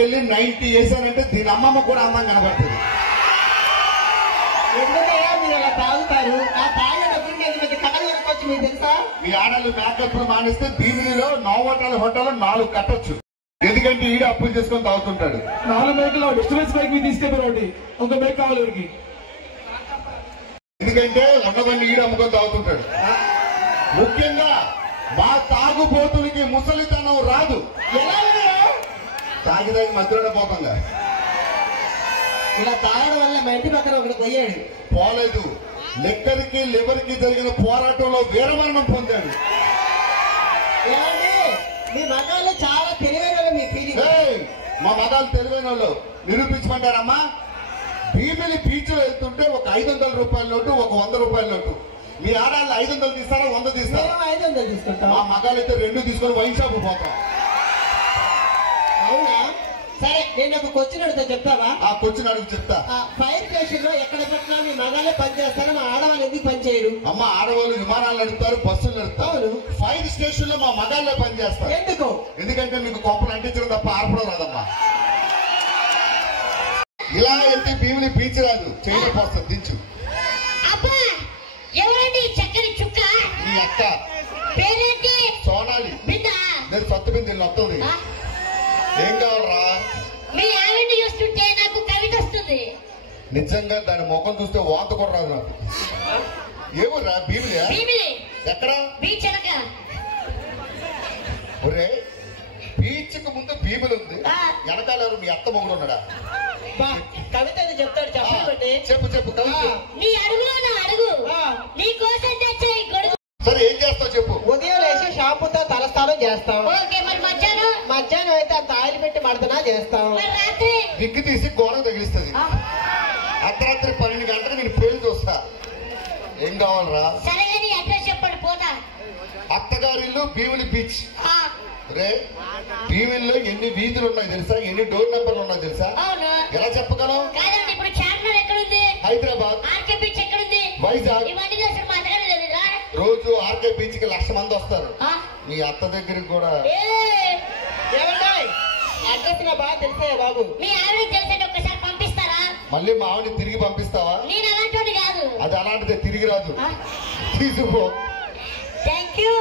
వెళ్ళి 90 వేసానంటే దీని అమ్మమ్మ కూడా అందం కనబడుతుంది. ఎందుకయ్యా మీరు అలా తాగుతారు? ఆ తాగే డబ్బులు మీకు కథలు కొనుక్కోవచ్చు, మీకు తెలుసా? మీ ఆడలు మేకప్ మానేస్తే భీమిలిలో నోవోటల్ హోటల్ 4 కట్టొచ్చు. ఎందుకంటే ఈడ అప్పులు చేసుకొని తాగుతుంటాడు. 4 బైకులు డిస్టర్బెన్స్ బైక్ మీద తీసుకెళ్ళి ఒక బైక్ కావాలి ఊరికి. ఎందుకంటే ఉన్నవన్నీ ఈడ అమ్ముకొని తాగుతుంటాడు. ముఖ్యంగా మా తాగుబోతులకి ముసలితనం రాదు. ఎలా తాగి మధ్యలోనే పోతాంగా. ఇలా తాగడం వల్ల మా ఇంటి పక్కన ఒకటి పోయాడు. పోలేదు, లెక్కరికి లివర్కి జరిగిన పోరాటంలో వీరమరణం పొందాడు. ఏమండి, మీ మగాళ్ళు చాలా తెలివైన వాళ్ళు. మీ ఫీలింగ్ మా మగాళ్ళు తెలివైన వాళ్ళు నిరూపించమంటారమ్మా. భీమిలి బీచ్లో వెళ్తుంటే ఒక 500 రూపాయల నోటు, ఒక 100 రూపాయల నోటు. మీ ఆడాళ్ళు 500 తీస్తారా, 100 తీస్తారా? 500 తీసుకుంటాం. మా మగాళ్ళు అయితే 2 తీసుకొని వైన్ షాప్ పోతాం. అవునా? సరే, నేను ఒక క్వశ్చన్ అడుగుతా, చెప్తావా? ఆ క్వశ్చన్ అడుగు చెప్తా. ఫైర్ స్టేషన్ లో ఎక్కడ పెట్టినా మీ మగాళ్ళే పని చేస్తారు, మా ఆడవాళ్ళు ఎందుకు పని చేయరు? అమ్మ, ఆడవాళ్ళు విమానాలు నడుపుతారు, బస్సులు నడుపుతారు. ఫైర్ స్టేషన్ లో మా మగాళ్ళే పని చేస్తారు. ఎందుకు? ఎందుకంటే మీకు కొంపలు అంటించడం తప్ప ఆర్పడం రాదమ్మా. ఇలా వెళ్తే భీమిలి బీచ్ రాదు, చేయడం వస్తుంది. దించు. అబ్బా, ఎవరండి చక్కని చుక్క? నీ అక్క పేరేంటి? సోనాలి. బిడ్డా నేను సత్తు బింది వస్తుంది. ఏం కావాలరా? మీ ఆవిడ్ని చూస్తుంటే నాకు కవిత వస్తుంది. నిజంగా దాని ముఖం చూస్తే వాంత కూడా రాదు నాకు. ఏమోరా భీమిలి? భీమిలి ఎక్కడ? బీచ్ వెనక. ఒరే, బీచ్ కు ముందు భీమిలి ఉంది, వెనకాల మీ అత్త మొగుడు ఉన్నాడా? కవిత చెప్తాడు, చెప్పండి. చెప్పు చెప్పు కవిత. నీ అడుగులో నా అడుగు, నీ కోసం తెచ్చే ఈ గొడుగు. సరే, ఏం చేస్తావు చెప్పు. ఉదయం లేచి షాంపూతో తలస్నానం చేస్తాం. ఓకే, మరి మధ్యాహ్నం? మధ్యాహ్నం అయితే అంత ఆయిల్ పెట్టి మడతనా చేస్తాం. మరి రాత్రి? దిగ్గు తీసి గోడకు తగిలిస్తుంది. అర్ధరాత్రి 12 గంటలకు నేను పేరు చూస్తా. ఏం కావాలరా? సరే, నీ అడ్రస్ చెప్పండి, పోతా. అత్తగారిల్లు భీమిలి బీచ్. రే, భీమిలిలో ఎన్ని వీధులు ఉన్నాయి తెలుసా? ఎన్ని డోర్ నెంబర్లు ఉన్నాయి తెలుసా? అవును. ఎలా చెప్పగలం? కాదండి, ఇప్పుడు చార్మినార్ ఎక్కడుంది? హైదరాబాద్. ఆర్కే బీచ్ ఎక్కడుంది? వైజాగ్. ఇవన్నీ అసలు మా దగ్గర తెలీదా? రోజు ఆర్కే బీచ్ కి 1,00,000 మంది వస్తారు. మీ అత్త దగ్గరికి కూడా. అడ్రస్ నా బాగా తెలిసే బాబు. మీ ఆవిడకి తెలిసేది ఒక్కసారి పంపిస్తారా? మళ్ళీ మా ఆవిడ తిరిగి పంపిస్తావా? నేను అలాంటి కాదు. అది అలాంటిదే, తిరిగి రాదు. తీసుకో. Thank you.